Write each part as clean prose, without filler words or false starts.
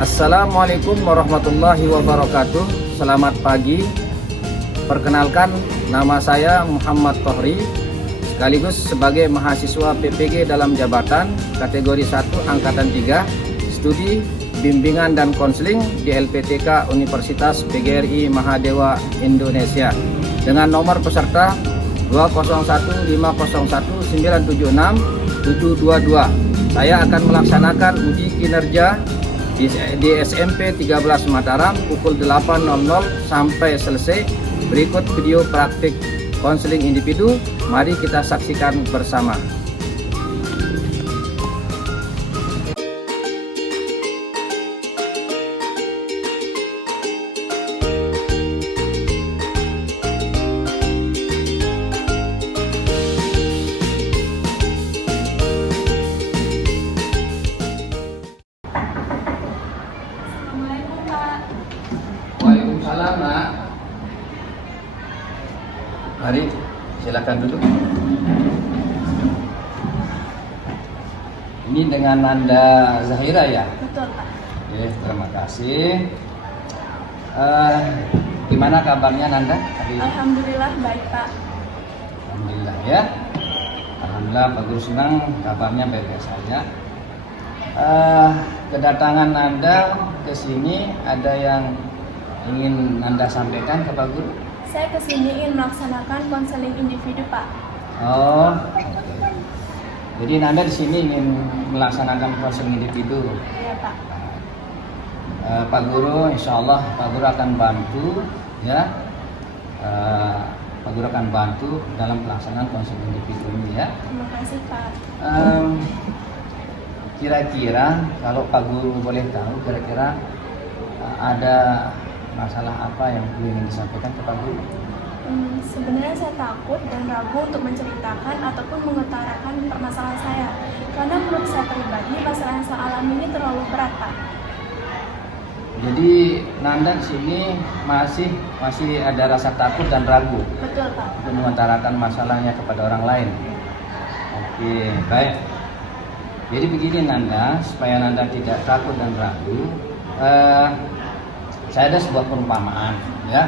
Assalamualaikum warahmatullahi wabarakatuh. Selamat pagi. Perkenalkan, nama saya Muhammad Tohri, sekaligus sebagai mahasiswa PPG dalam jabatan kategori 1 Angkatan 3, studi bimbingan dan konseling di LPTK Universitas PGRI Mahadewa Indonesia dengan nomor peserta 201501976-722. Saya akan melaksanakan uji kinerja di SMP 13 Mataram pukul 8.00 sampai selesai. Berikut video praktik konseling individu, mari kita saksikan bersama. Waalaikumsalam, Nak. Mari, silakan duduk. Ini dengan Nanda Zahira ya? Betul, Pak. Oke, terima kasih. Gimana kabarnya Nanda? Alhamdulillah baik, Pak. Alhamdulillah ya. Alhamdulillah, Pak Guru senang kabarnya baik-baik saja. Kedatangan Nanda ke sini ada yang ingin Nanda sampaikan ke Pak Guru? Saya kesini ingin melaksanakan konseling individu, Pak. Oh, jadi Nanda di sini ingin melaksanakan konseling individu. Iya, Pak. Pak Guru, insya Allah Pak Guru akan bantu ya. Pak Guru akan bantu dalam pelaksanaan konseling individu ini ya. Terima kasih, Pak. Kira-kira kalau Pak Guru boleh tahu, kira-kira ada masalah apa yang ingin disampaikan ke Pak Guru? Sebenarnya saya takut dan ragu untuk menceritakan ataupun mengutarakan permasalahan saya. Karena menurut saya pribadi, masalah yang saya alami ini terlalu berat, Pak. Jadi Nanda di sini masih ada rasa takut dan ragu Betul, Pak. untuk mengutarakan masalahnya kepada orang lain. Oke, baik. Jadi begini Nanda, supaya Nanda tidak takut dan ragu, saya ada sebuah perumpamaan ya.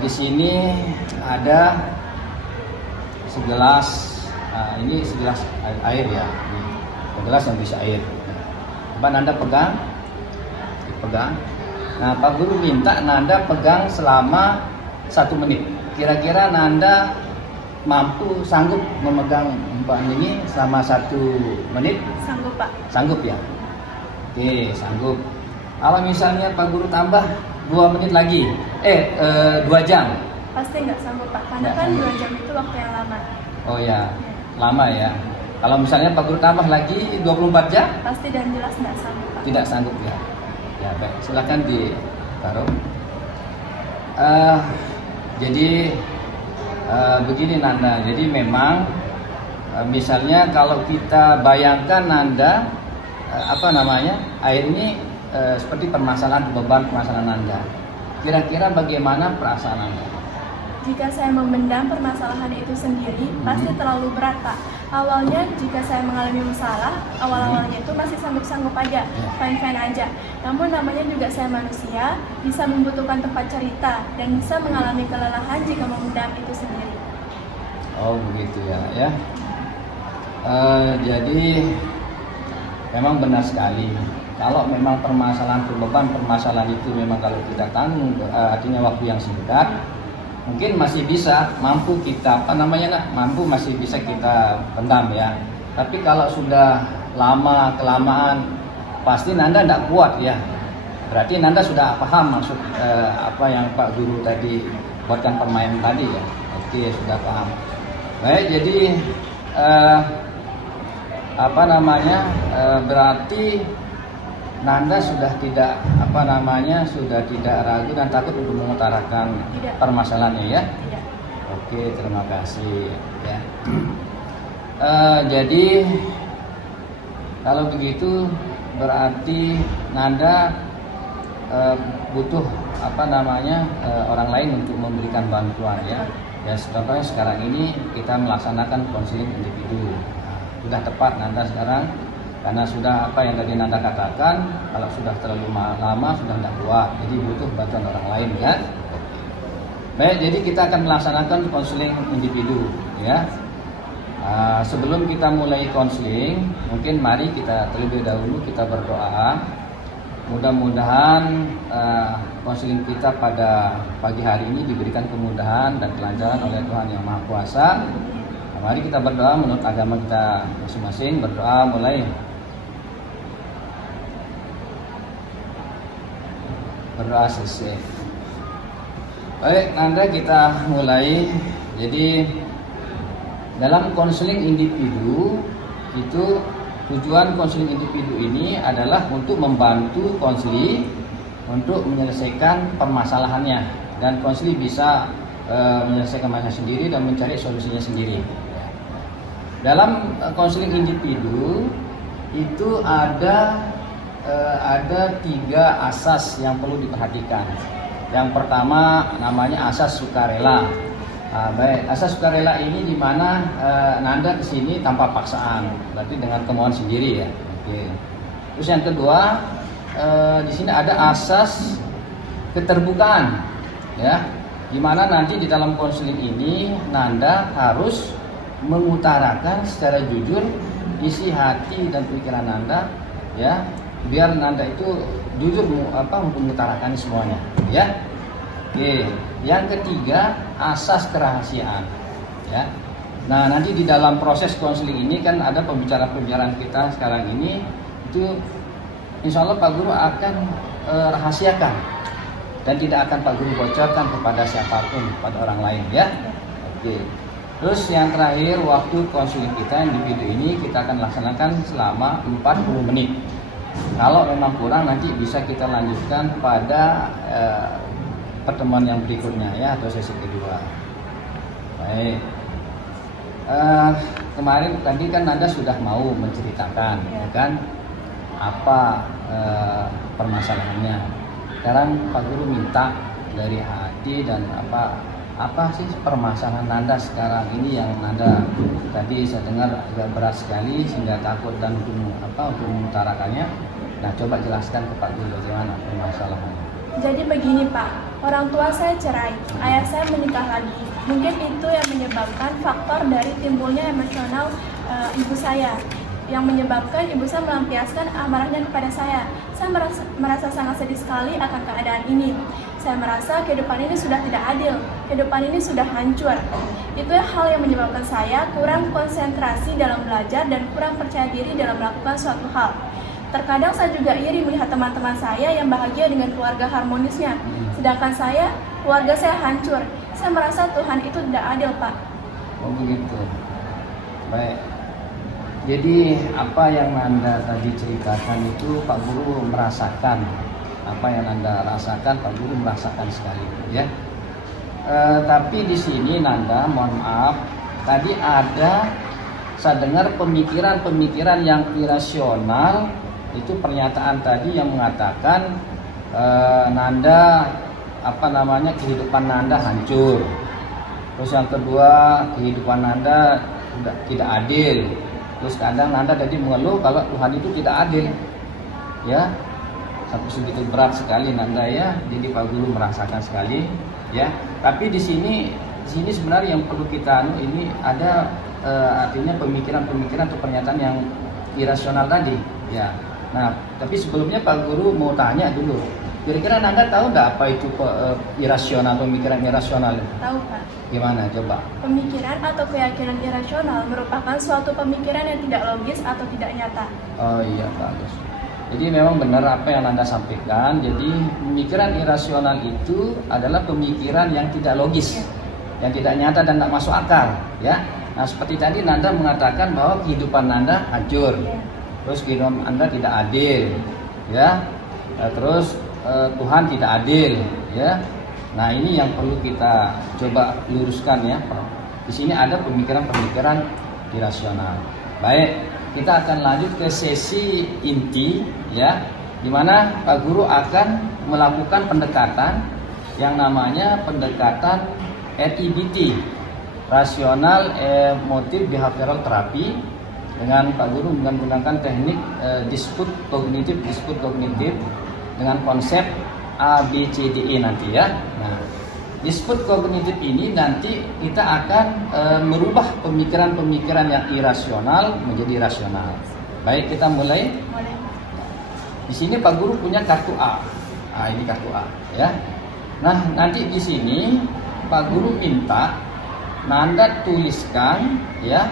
Di sini ada segelas, ini segelas air ya, segelas yang bisa air. Coba Nanda pegang. Nah, Pak Guru minta Nanda pegang selama 1 menit. Kira-kira Nanda sanggup memegang umpan ini selama 1 menit? Sanggup, Pak. Sanggup ya? Oke, sanggup. Kalau misalnya Pak Guru tambah 2 menit lagi, 2 jam. Pasti nggak sanggup, Pak. Karena Nggak kan sanggup. 2 jam itu waktu yang lama. Oh ya, lama ya. Kalau misalnya Pak Guru tambah lagi 24 jam? Pasti dan jelas nggak sanggup, Pak. Tidak sanggup ya. Ya baik, silakan ditaruh. Jadi begini Nanda. Jadi memang misalnya kalau kita bayangkan Nanda air ini seperti permasalahan Nanda. Kira-kira bagaimana perasaan Anda? Jika saya memendam permasalahan itu sendiri, pasti terlalu berat, Pak. Awalnya jika saya mengalami masalah, awal-awalnya itu masih sanggup-sanggup aja, fine-fine aja. Namun namanya juga saya manusia, bisa membutuhkan tempat cerita, dan bisa mengalami kelelahan jika memendam itu sendiri. Oh begitu ya. Jadi memang benar sekali. Kalau memang permasalahan itu memang kalau kita tanggung, artinya waktu yang singkat, mungkin masih mampu kita masih bisa kita pendam ya. Tapi kalau sudah kelamaan pasti Nanda tidak kuat ya. Berarti Nanda sudah paham maksud apa yang Pak Guru tadi buatkan permainan tadi ya. Oke, sudah paham. Baik, jadi berarti Nanda sudah tidak ragu dan takut untuk mengutarakan permasalahannya ya. Tidak. Oke, terima kasih ya. Jadi kalau begitu berarti Nanda butuh orang lain untuk memberikan bantuan ya. Ya contohnya sekarang ini kita melaksanakan konseling individu. Sudah tepat Nanda sekarang Karena sudah apa yang tadi Nanda katakan, kalau sudah terlalu lama sudah tidak kuat, jadi butuh bantuan orang lain kan. Baik, jadi kita akan melaksanakan konseling individu ya. Sebelum kita mulai konseling, mungkin mari kita terlebih dahulu kita berdoa. Mudah-mudahan konseling kita pada pagi hari ini diberikan kemudahan dan kelancaran oleh Tuhan Yang Maha Kuasa. Mari kita berdoa menurut agama kita masing-masing. Berdoa mulai. Berdoa selesai. Baik, Nanda kita mulai. Jadi dalam konseling individu itu tujuan konseling individu ini adalah untuk membantu konseli untuk menyelesaikan permasalahannya, dan konseli bisa menyelesaikan masalah sendiri dan mencari solusinya sendiri. Dalam konseling individu itu ada 3 asas yang perlu diperhatikan. Yang pertama namanya asas sukarela. Baik, asas sukarela ini di mana Nanda kesini tanpa paksaan, berarti dengan kemauan sendiri ya. Oke. Terus yang kedua, di sini ada asas keterbukaan, ya, di mana nanti di dalam konseling ini Nanda harus mengutarakan secara jujur isi hati dan pikiran Nanda, ya, biar Nanda itu jujur mengutarakan semuanya, ya. Oke. Yang ketiga, asas kerahasiaan, ya. Nah, nanti di dalam proses konseling ini kan ada pembicaraan kita sekarang ini itu insya Allah Pak Guru akan rahasiakan dan tidak akan Pak Guru bocorkan kepada siapapun, pada orang lain, ya. Oke. Terus yang terakhir, waktu konseling kita individu ini kita akan laksanakan selama 40 menit. Kalau memang kurang nanti bisa kita lanjutkan pada pertemuan yang berikutnya ya, atau sesi kedua. Baik. Kemarin tadi kan Nanda sudah mau menceritakan, ya kan, apa permasalahannya. Sekarang Pak Guru minta dari hati dan apa sih permasalahan Nanda sekarang ini yang Nanda tadi saya dengar agak berat sekali sehingga takut dan untuk mengutarakannya. Nah, coba jelaskan ke Pak Guru bagaimana permasalahannya. Jadi begini Pak, orang tua saya cerai, ayah saya menikah lagi. Mungkin itu yang menyebabkan faktor dari timbulnya emosional ibu saya, yang menyebabkan ibu saya melampiaskan amarahnya kepada saya. Saya merasa sangat sedih sekali akan keadaan ini. Saya merasa kehidupan ini sudah tidak adil, kehidupan ini sudah hancur. Itu hal yang menyebabkan saya kurang konsentrasi dalam belajar dan kurang percaya diri dalam melakukan suatu hal. Terkadang saya juga iri melihat teman-teman saya yang bahagia dengan keluarga harmonisnya, sedangkan keluarga saya hancur. Saya merasa Tuhan itu tidak adil, Pak. Oh begitu. Baik. Jadi apa yang Nanda tadi ceritakan itu Pak Guru merasakan. Apa yang Nanda rasakan Pak Guru merasakan sekali, ya. Tapi di sini Nanda, mohon maaf, tadi ada saya dengar pemikiran-pemikiran yang irasional. Itu pernyataan tadi yang mengatakan Nanda kehidupan Nanda hancur. Terus yang kedua, kehidupan Nanda tidak adil. Terus kadang Nanda tadi mengeluh kalau Tuhan itu tidak adil, ya. Sampai segitu berat sekali Nanda, ya. Jadi Pak Guru merasakan sekali, ya. Tapi di sini sebenarnya yang perlu kita ini ada artinya pemikiran-pemikiran atau pernyataan yang irasional tadi, ya. Nah, tapi sebelumnya Pak Guru mau tanya dulu. Kira-kira Nanda tahu nggak apa itu irasional, pemikiran irasional? Tahu, Pak. Gimana coba? Pemikiran atau keyakinan irasional merupakan suatu pemikiran yang tidak logis atau tidak nyata. Oh iya, bagus. Jadi memang benar apa yang Nanda sampaikan. Jadi pemikiran irasional itu adalah pemikiran yang tidak logis, yang tidak nyata dan tidak masuk akal, ya. Nah, seperti tadi Nanda mengatakan bahwa kehidupan Nanda hancur. Terus kehidupan Anda tidak adil, ya. Terus Tuhan tidak adil, ya. Nah, ini yang perlu kita coba luruskan, ya. Di sini ada pemikiran-pemikiran irasional. Baik, kita akan lanjut ke sesi inti, ya, di mana Pak Guru akan melakukan pendekatan yang namanya pendekatan REBT, Rational Emotive Behavioral Therapy, dengan Pak Guru menggunakan teknik dispute kognitif dengan konsep ABCDE nanti ya. Nah, dispute kognitif ini nanti kita akan merubah pemikiran-pemikiran yang irasional menjadi rasional. Baik, kita mulai. Boleh. Di sini Pak Guru punya kartu A. Nah, ini kartu A ya. Nah, nanti di sini Pak Guru minta Nanda tuliskan ya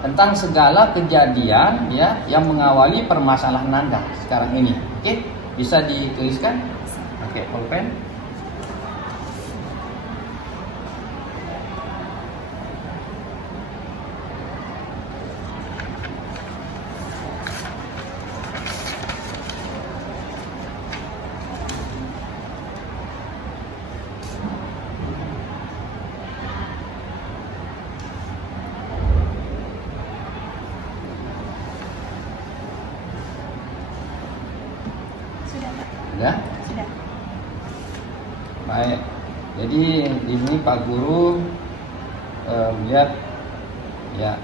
tentang segala kejadian ya yang mengawali permasalahan Nanda sekarang ini. Oke, bisa dituliskan? Oke, pulpen. Sudah, Pak. Ya. Sudah. Baik. Jadi di sini Pak Guru melihat ya,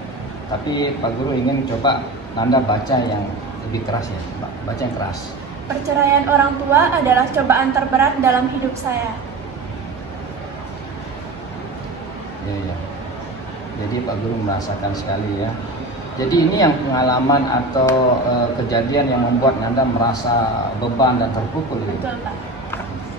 tapi Pak Guru ingin coba Nanda baca yang lebih keras ya, baca yang keras. Perceraian orang tua adalah cobaan terberat dalam hidup saya. Ya. Jadi Pak Guru merasakan sekali ya. Jadi ini yang pengalaman atau kejadian yang membuat Nanda merasa beban dan terpukul. Betul, Pak.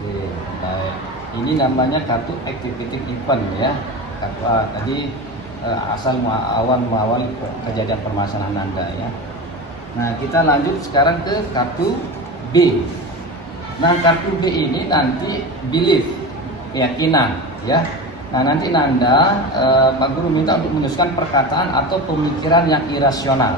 Oke, baik. Ini namanya kartu activating event ya. Kartu A tadi awal kejadian permasalahan Nanda ya. Nah, kita lanjut sekarang ke kartu B. Nah, kartu B ini nanti belief, keyakinan ya. Nah, nanti Nanda Pak Guru minta untuk menuliskan perkataan atau pemikiran yang irasional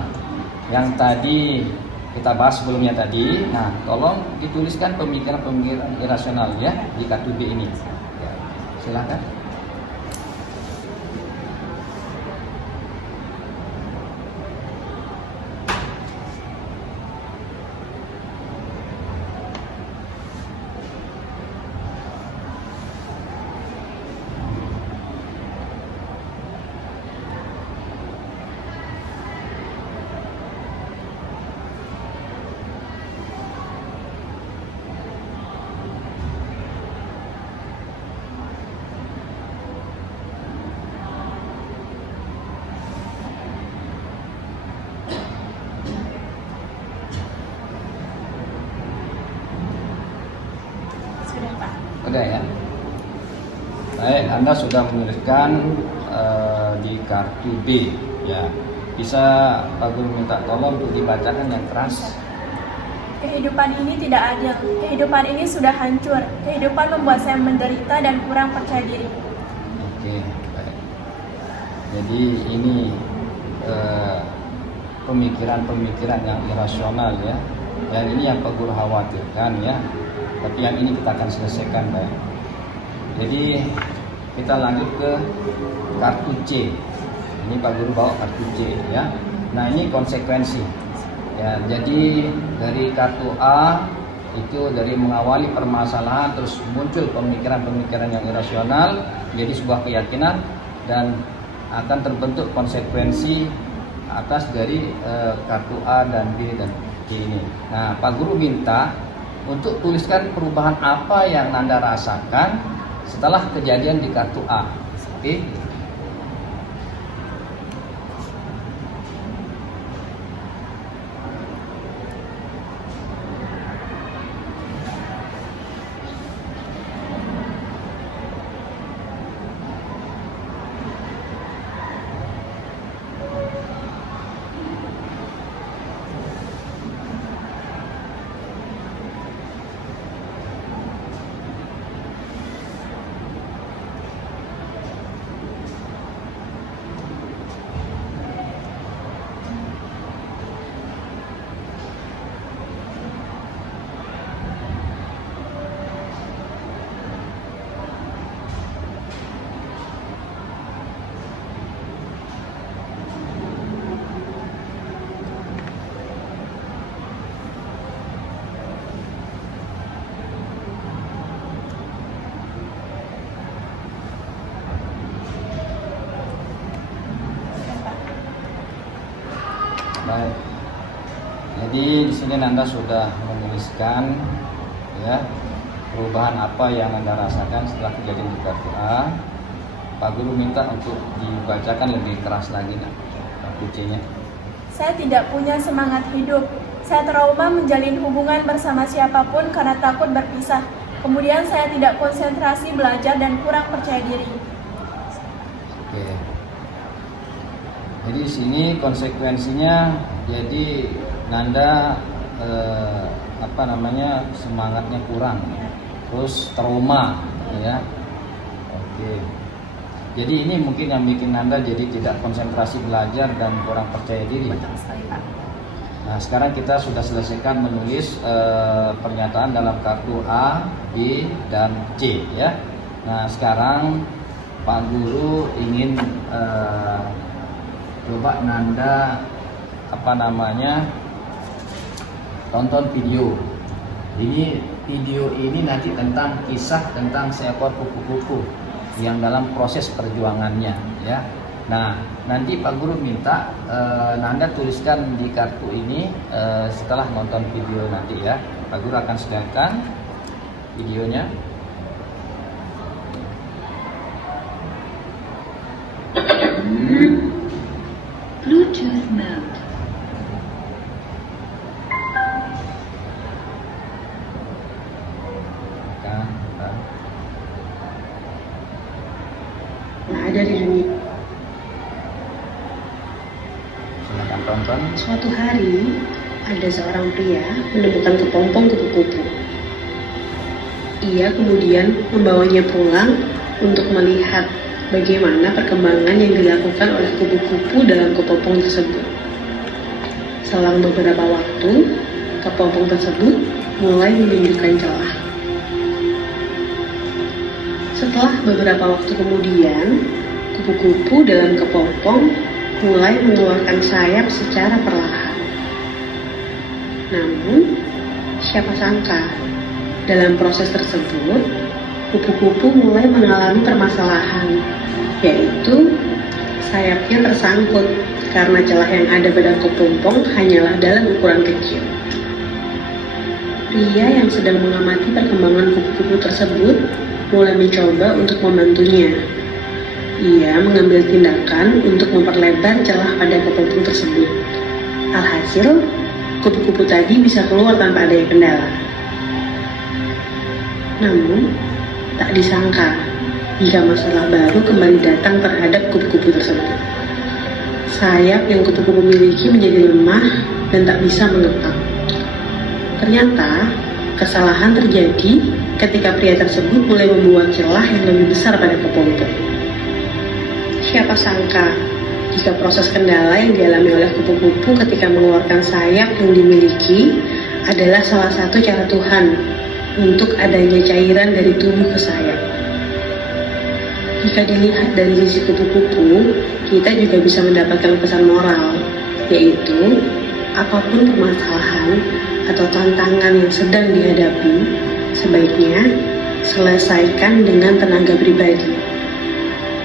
yang tadi kita bahas sebelumnya tadi. Nah, tolong dituliskan pemikiran-pemikiran irasional ya di kartu B ini. Ya, silakan. Sudah, Pak. Udah ya. Baik, Anda sudah menuliskan di kartu B ya. Bisa Pak Guru minta tolong untuk dibacakan yang keras. Kehidupan ini tidak adil. Kehidupan ini sudah hancur. Kehidupan membuat saya menderita dan kurang percaya diri. Oke, baik. Jadi ini pemikiran-pemikiran yang irasional ya. Dan ini yang Pak Guru khawatirkan ya. Tapi yang ini kita akan selesaikan, baik. Jadi kita lanjut ke kartu C. Ini Pak Guru bawa kartu C ya. Nah, ini konsekuensi. Ya, jadi dari kartu A itu dari mengawali permasalahan terus muncul pemikiran-pemikiran yang irasional menjadi sebuah keyakinan dan akan terbentuk konsekuensi atas dari kartu A dan B dan C ini. Nah, Pak Guru minta untuk tuliskan perubahan apa yang Nanda rasakan setelah kejadian di kartu A. Oke. Baik. Jadi di sini Nanda sudah menuliskan ya perubahan apa yang Nanda rasakan setelah kejadian di kartu A. Pak Guru minta untuk dibacakan lebih keras lagi kartu C-nya. Saya tidak punya semangat hidup. Saya trauma menjalin hubungan bersama siapapun karena takut berpisah. Kemudian saya tidak konsentrasi belajar dan kurang percaya diri. Oke. Jadi di sini konsekuensinya, jadi Nanda semangatnya kurang, terus trauma, ya. Oke. Jadi ini mungkin yang bikin Nanda jadi tidak konsentrasi belajar dan kurang percaya diri. Betul sekali, Pak. Nah, sekarang kita sudah selesaikan menulis pernyataan dalam kartu A, B, dan C, ya. Nah, sekarang Pak Guru ingin coba Nanda tonton video. Ini video ini nanti tentang kisah tentang seekor kupu-kupu yang dalam proses perjuangannya, ya. Nah, nanti Pak Guru minta Nanda tuliskan di kartu ini setelah nonton video nanti, ya. Pak Guru akan sediakan videonya. Bluetooth mode. Ada di dunia. Silakan tonton. Suatu hari, ada seorang pria menemukan kepompong kupu-kupu. Ia kemudian membawanya pulang untuk melihat bagaimana perkembangan yang dilakukan oleh kupu-kupu dalam kepompong tersebut. Selang beberapa waktu, kepompong tersebut mulai menunjukkan celah. Setelah beberapa waktu kemudian, kupu-kupu dalam kepompong mulai mengeluarkan sayap secara perlahan. Namun, siapa sangka, dalam proses tersebut, kupu-kupu mulai mengalami permasalahan, yaitu sayapnya tersangkut karena celah yang ada pada kepompong hanyalah dalam ukuran kecil. Pria yang sedang mengamati perkembangan kupu-kupu tersebut mulai mencoba untuk membantunya. Ia mengambil tindakan untuk memperlebar celah pada kepompong tersebut. Alhasil, kupu-kupu tadi bisa keluar tanpa adanya kendala. Namun, tak disangka jika masalah baru kembali datang terhadap kupu-kupu tersebut. Sayap yang kupu-kupu miliki menjadi lemah dan tak bisa mengepak. Ternyata, kesalahan terjadi ketika pria tersebut mulai membuat celah yang lebih besar pada kepompong. Siapa sangka jika proses kendala yang dialami oleh kupu-kupu ketika mengeluarkan sayap yang dimiliki adalah salah satu cara Tuhan untuk adanya cairan dari tubuh ke sayap. Jika dilihat dari sisi kupu-kupu, kita juga bisa mendapatkan pesan moral, yaitu apapun permasalahan atau tantangan yang sedang dihadapi, sebaiknya selesaikan dengan tenaga pribadi.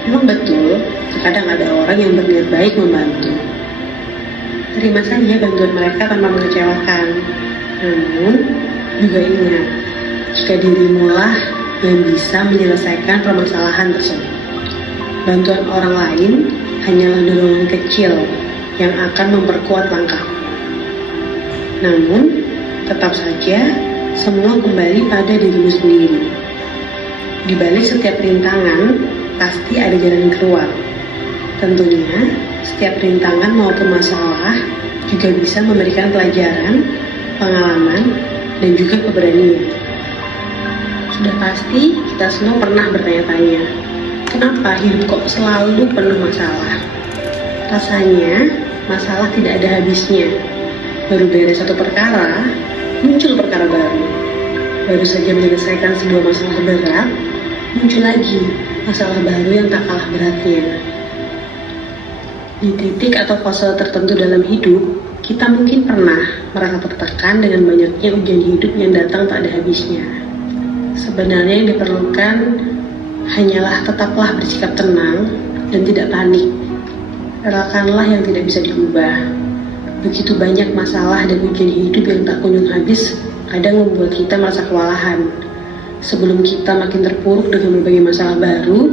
Memang betul, terkadang ada orang yang berniat baik membantu. Terima saja bantuan mereka tanpa mengecewakan. Namun, juga ingat, jika dirimulah yang bisa menyelesaikan permasalahan tersebut. Bantuan orang lain hanyalah dorongan kecil yang akan memperkuat langkahmu. Namun, tetap saja semua kembali pada dirimu sendiri. Di balik setiap rintangan, pasti ada jalan keluar. Tentunya, setiap rintangan maupun masalah juga bisa memberikan pelajaran, pengalaman, dan juga keberanian. Sudah pasti kita semua pernah bertanya-tanya, kenapa hidup kok selalu penuh masalah? Rasanya, masalah tidak ada habisnya. Baru beres satu perkara, muncul perkara baru. Baru saja menyelesaikan sebuah masalah berat, muncul lagi masalah baru yang tak kalah beratnya. Di titik atau fase tertentu dalam hidup, kita mungkin pernah merasa tertekan dengan banyaknya ujian hidup yang datang tak ada habisnya. Sebenarnya yang diperlukan hanyalah tetaplah bersikap tenang dan tidak panik. Relakanlah yang tidak bisa diubah. begitu banyak masalah dan ujian hidup yang tak kunjung habis, kadang membuat kita merasa kewalahan. Sebelum kita makin terpuruk dengan berbagai masalah baru,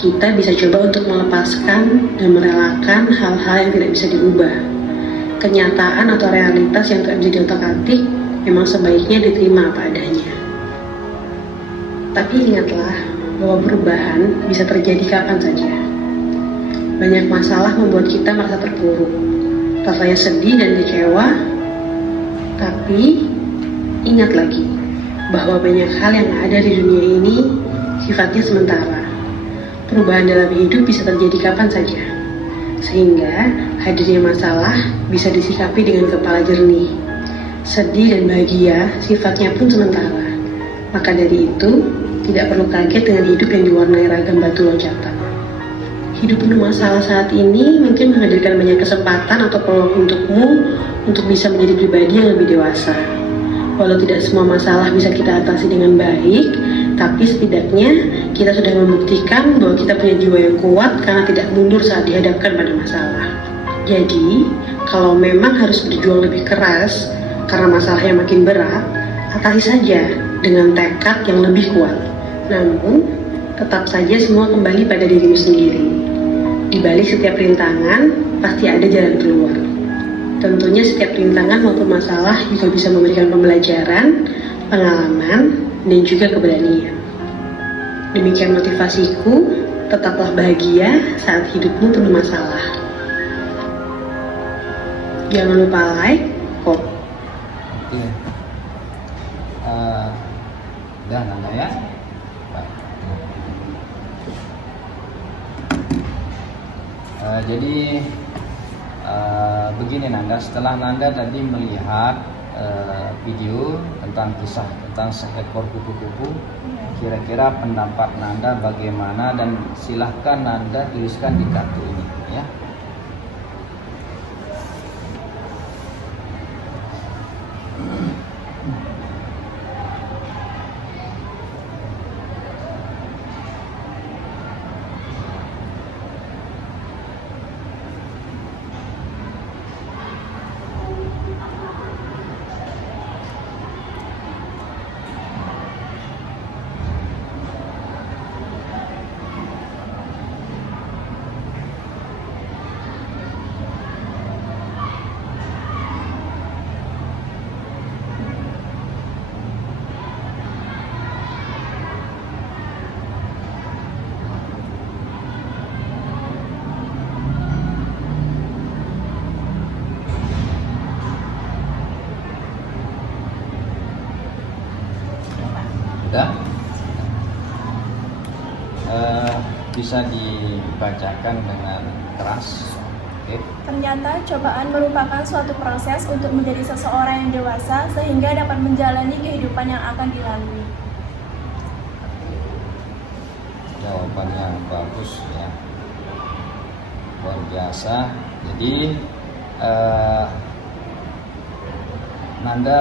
kita bisa coba untuk melepaskan dan merelakan hal-hal yang tidak bisa diubah. Kenyataan atau realitas yang tak bisa diotak-atik memang sebaiknya diterima apa adanya. Tapi ingatlah bahwa perubahan bisa terjadi kapan saja. Banyak masalah membuat kita merasa terpuruk, rasanya sedih dan kecewa. Tapi ingat lagi bahwa banyak hal yang ada di dunia ini sifatnya sementara. Perubahan dalam hidup bisa terjadi kapan saja, sehingga hadirnya masalah bisa disikapi dengan kepala jernih. Sedih dan bahagia sifatnya pun sementara. Maka dari itu, tidak perlu kaget dengan hidup yang diwarnai ragam batu loncatan. Hidup penuh masalah saat ini mungkin menghadirkan banyak kesempatan atau peluang untukmu untuk bisa menjadi pribadi yang lebih dewasa. Walau tidak semua masalah bisa kita atasi dengan baik, tapi setidaknya kita sudah membuktikan bahwa kita punya jiwa yang kuat karena tidak mundur saat dihadapkan pada masalah. Jadi, kalau memang harus berjuang lebih keras karena masalahnya makin berat, atasi saja dengan tekad yang lebih kuat. Namun, tetap saja semua kembali pada dirimu sendiri. Di balik setiap rintangan, pasti ada jalan keluar. Tentunya setiap rintangan maupun masalah juga bisa memberikan pembelajaran, pengalaman, dan juga keberanian. Demikian motivasiku, tetaplah bahagia saat hidupmu penuh masalah. Jangan lupa like, comment. Oke. Udah Nanda ya. Baik. Jadi begini Nanda, setelah Nanda tadi melihat video tentang kisah tentang seekor kupu-kupu, kira-kira pendapat Nanda bagaimana, dan silahkan Nanda tuliskan di kartu ini ya. Udah? Bisa dibacakan dengan keras. Oke. Ternyata cobaan merupakan suatu proses untuk menjadi seseorang yang dewasa sehingga dapat menjalani kehidupan yang akan dilalui. Jawabannya bagus ya, luar biasa. Jadi Nanda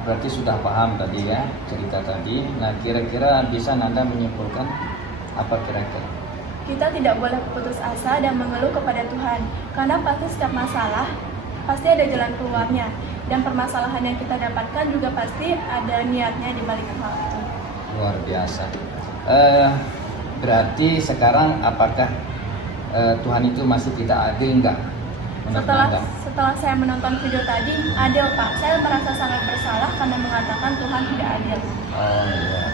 berarti sudah paham tadi ya cerita tadi. Nah, kira-kira bisa Nanda menyimpulkan apa kira-kira? Kita tidak boleh putus asa dan mengeluh kepada Tuhan, karena pasti setiap masalah pasti ada jalan keluarnya, dan permasalahan yang kita dapatkan juga pasti ada niatnya di balik hal itu. Luar biasa. Berarti sekarang apakah Tuhan itu masih tidak adil enggak? Setelah saya menonton video tadi, adil Pak. Saya merasa sangat bersalah karena mengatakan Tuhan tidak adil. Oh iya.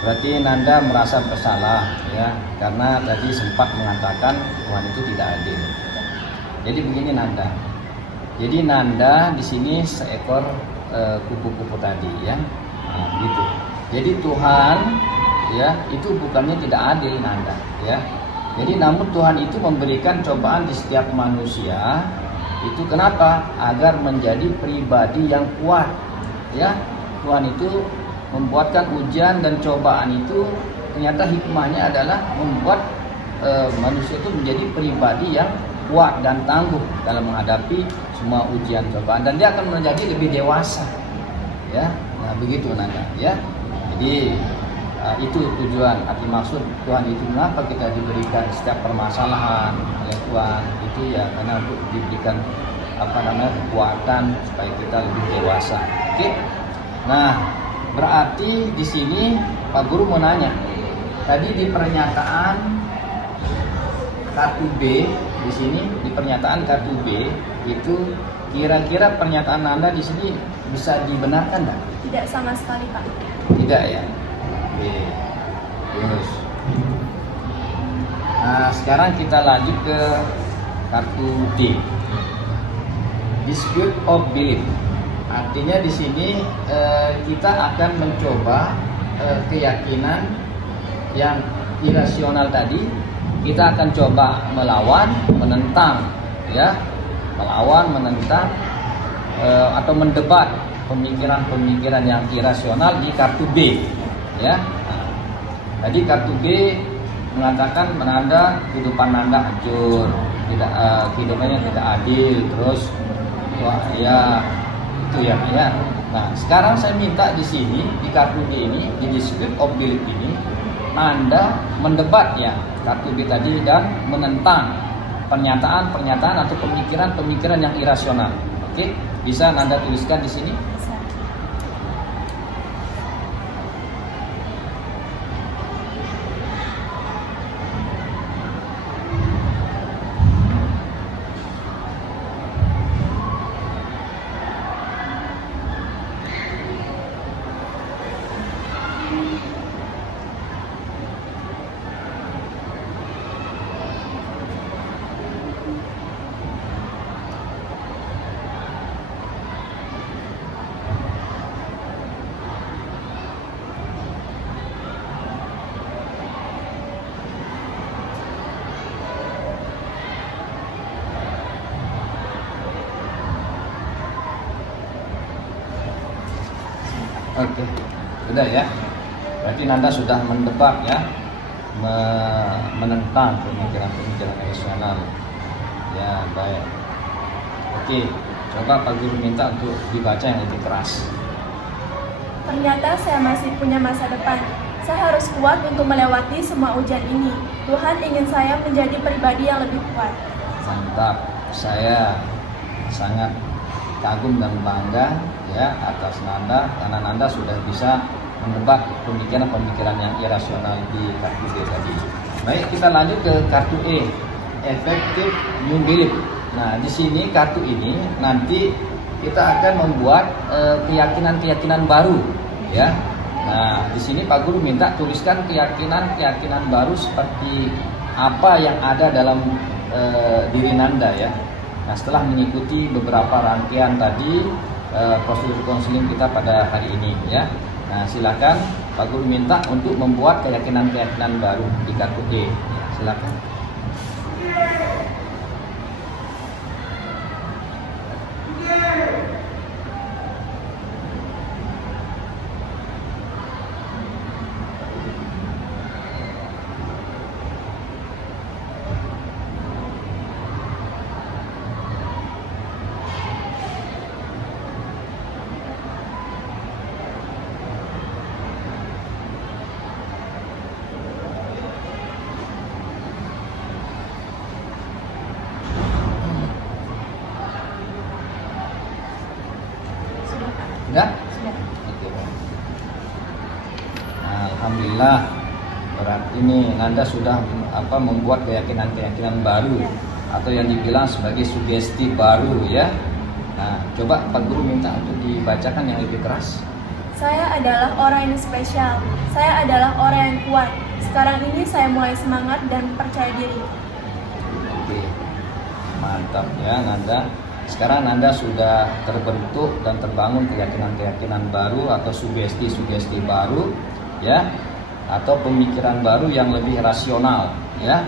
Berarti Nanda merasa bersalah ya, karena tadi sempat mengatakan Tuhan itu tidak adil. Jadi begini Nanda. Jadi Nanda di sini seekor kupu-kupu tadi ya. Nah, gitu. Jadi Tuhan ya itu bukannya tidak adil Nanda ya. Jadi namun Tuhan itu memberikan cobaan di setiap manusia itu kenapa? Agar menjadi pribadi yang kuat ya. Tuhan itu membuatkan ujian dan cobaan itu ternyata hikmahnya adalah membuat manusia itu menjadi pribadi yang kuat dan tangguh dalam menghadapi semua ujian cobaan, dan dia akan menjadi lebih dewasa ya. Nah begitu Nanda ya. Jadi itu tujuan, arti maksud Tuhan itu mengapa kita diberikan setiap permasalahan oleh Tuhan itu ya karena untuk diberikan kekuatan supaya kita lebih dewasa. Oke. Nah, berarti di sini Pak Guru mau nanya. Tadi di pernyataan kartu B, di sini di pernyataan kartu B itu kira-kira pernyataan Anda di sini bisa dibenarkan nggak? Tidak sama sekali, Pak. Tidak ya. Oke. Terus. Nah, sekarang kita lanjut ke kartu D. Dispute of belief. Artinya di sini kita akan mencoba keyakinan yang irasional tadi, kita akan coba melawan, menentang, ya, melawan, menentang atau mendebat pemikiran-pemikiran yang irasional di kartu B, ya. Jadi kartu B mengatakan menanda kehidupan Anda hancur, tidak kehidupannya tidak adil, terus wah ya itu ya. Nah, sekarang saya minta di sini di kartu B ini, di dispute of belief ini, Anda mendebat ya kartu B tadi dan menentang pernyataan-pernyataan atau pemikiran-pemikiran yang irasional. Oke, bisa Anda tuliskan di sini. Bisa. Oke, sudah ya. Berarti Nanda sudah mendebat ya, menentang pemikiran-pemikiran irasional. Ya, baik. Oke, coba Pak Guru minta untuk dibaca yang lebih keras. Ternyata saya masih punya masa depan. Saya harus kuat untuk melewati semua ujian ini. Tuhan ingin saya menjadi pribadi yang lebih kuat. Mantap, saya sangat kagum dan bangga ya atas Nanda karena Nanda sudah bisa mendebat pemikiran-pemikiran yang irasional di kartu D tadi. Baik, kita lanjut ke kartu E, effective new belief. Nah, di sini kartu ini nanti kita akan membuat keyakinan-keyakinan baru ya. Nah, di sini Pak Guru minta tuliskan keyakinan-keyakinan baru seperti apa yang ada dalam diri Nanda ya. Nah, setelah mengikuti beberapa rangkaian tadi prosedur konseling kita pada hari ini ya. Nah, silakan Pak Guru minta untuk membuat keyakinan-keyakinan baru di kartu D. Ya, silakan. Sudah? Sudah. Oke. Nah, alhamdulillah berarti ini Nanda sudah membuat keyakinan-keyakinan baru atau yang dibilang sebagai sugesti baru ya. Nah, coba Pak Guru minta untuk dibacakan yang lebih keras. Saya adalah orang yang spesial. Saya adalah orang yang kuat. Sekarang ini saya mulai semangat dan percaya diri. Oke. Mantap ya Nanda. Sekarang Nanda sudah terbentuk dan terbangun keyakinan-keyakinan baru atau sugesti-sugesti baru ya, atau pemikiran baru yang lebih rasional ya.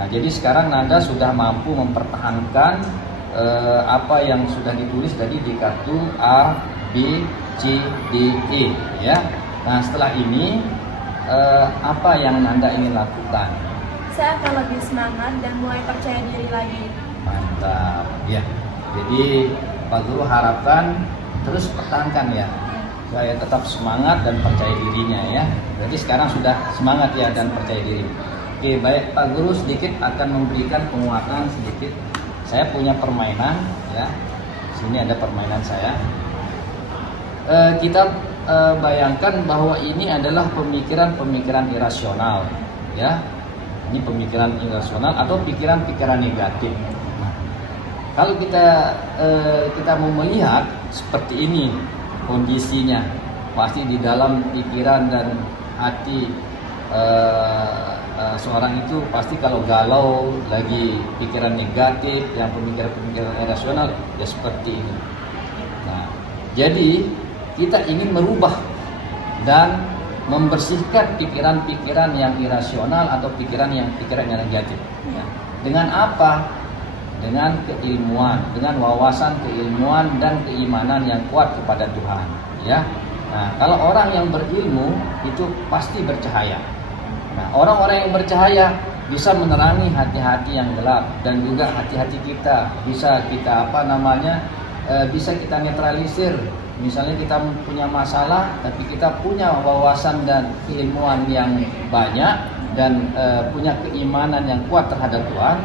Nah, jadi sekarang Nanda sudah mampu mempertahankan apa yang sudah ditulis tadi di kartu A, B, C, D, E ya. Nah, setelah ini apa yang Nanda ingin lakukan? Saya akan lebih semangat dan mulai percaya diri lagi. Mantap ya. Jadi Pak Guru harapkan terus pertahankan ya, supaya tetap semangat dan percaya dirinya ya. Jadi sekarang sudah semangat ya dan percaya diri. Oke, baik Pak Guru sedikit akan memberikan penguatan sedikit saya punya permainan ya. Sini ada permainan saya. Kita bayangkan bahwa ini adalah pemikiran-pemikiran irasional ya. Ini pemikiran irasional atau pikiran-pikiran negatif. Nah, kalau kita mau melihat seperti ini kondisinya, pasti di dalam pikiran dan hati seorang itu pasti kalau galau, lagi pikiran negatif, yang pemikiran-pemikiran irasional ya seperti ini. Nah, jadi kita ingin merubah dan membersihkan pikiran-pikiran yang irasional atau pikiran yang negatif. Ya. Dengan apa? Dengan keilmuan, dengan wawasan keilmuan dan keimanan yang kuat kepada Tuhan. Ya. Nah, kalau orang yang berilmu itu pasti bercahaya. Nah, orang-orang yang bercahaya bisa menerangi hati-hati yang gelap dan juga hati-hati kita bisa kita bisa kita netralisir. Misalnya kita punya masalah, tapi kita punya wawasan dan keilmuan yang banyak dan punya keimanan yang kuat terhadap Tuhan.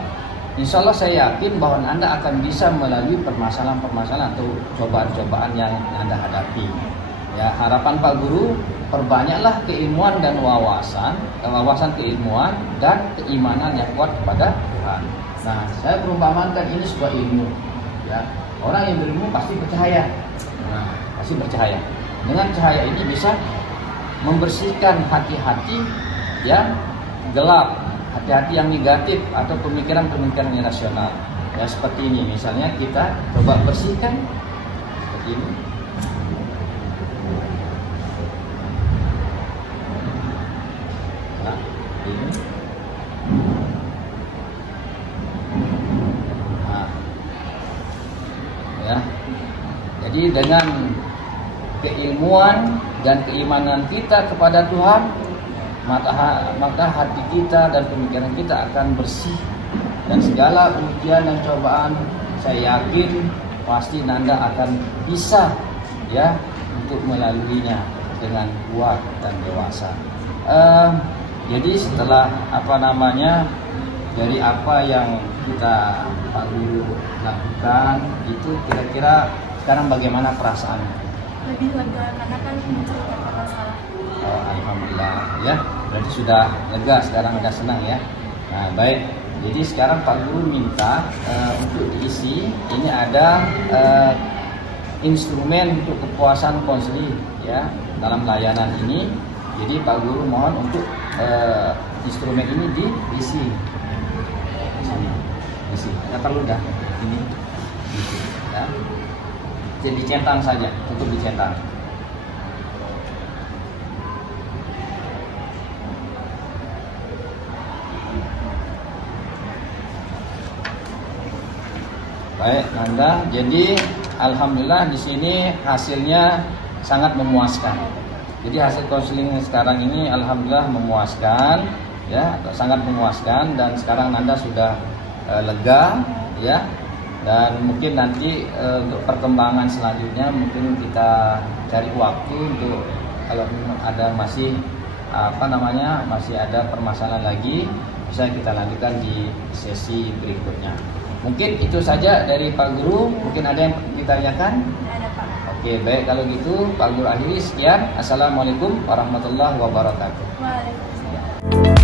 Insya Allah saya yakin bahwa Anda akan bisa melalui permasalahan-permasalahan atau cobaan-cobaan yang Anda hadapi. Ya, harapan Pak Guru, perbanyaklah keilmuan dan wawasan keilmuan dan keimanan yang kuat kepada Tuhan. Nah, saya perumpamakan ini sebuah ilmu. Ya, orang yang berilmu pasti bercahaya. Nah, pasti bercahaya. Dengan cahaya ini bisa membersihkan hati-hati yang gelap, hati-hati yang negatif atau pemikiran-pemikiran irasional. Ya seperti ini, misalnya kita coba bersihkan seperti ini. Nah, ini. Nah, ya. Jadi dengan keilmuan dan keimanan kita kepada Tuhan, maka hati kita dan pemikiran kita akan bersih, dan segala ujian dan cobaan saya yakin pasti Nanda akan bisa ya untuk melaluinya dengan kuat dan dewasa. Jadi setelah dari apa yang kita Pak Guru lakukan itu, kira-kira sekarang bagaimana perasaannya? Lebih lega karena kan menceritakan masalah. Oh, alhamdulillah ya, berarti sudah lega sekarang, udah senang ya. Nah baik, jadi sekarang Pak Guru minta untuk diisi ini ada instrumen untuk kepuasan konseling ya dalam layanan ini. Jadi Pak Guru mohon untuk instrumen ini diisi. Isi, nggak perlu dah ini. Isi, ya. Jadi dicentang saja, cukup dicentang. Baik, Nanda. Jadi alhamdulillah di sini hasilnya sangat memuaskan. Jadi hasil konseling sekarang ini alhamdulillah memuaskan, ya, sangat memuaskan, dan sekarang Nanda sudah lega, ya. Dan mungkin nanti untuk perkembangan selanjutnya mungkin kita cari waktu untuk kalau ada masih masih ada permasalahan lagi, bisa kita lanjutkan di sesi berikutnya. Mungkin itu saja dari Pak Guru. Mungkin ada yang ditanyakan? Ada Pak. Oke, baik, kalau gitu Pak Guru akhiri. Sekian. Assalamualaikum warahmatullahi wabarakatuh. Waalaikumsalam.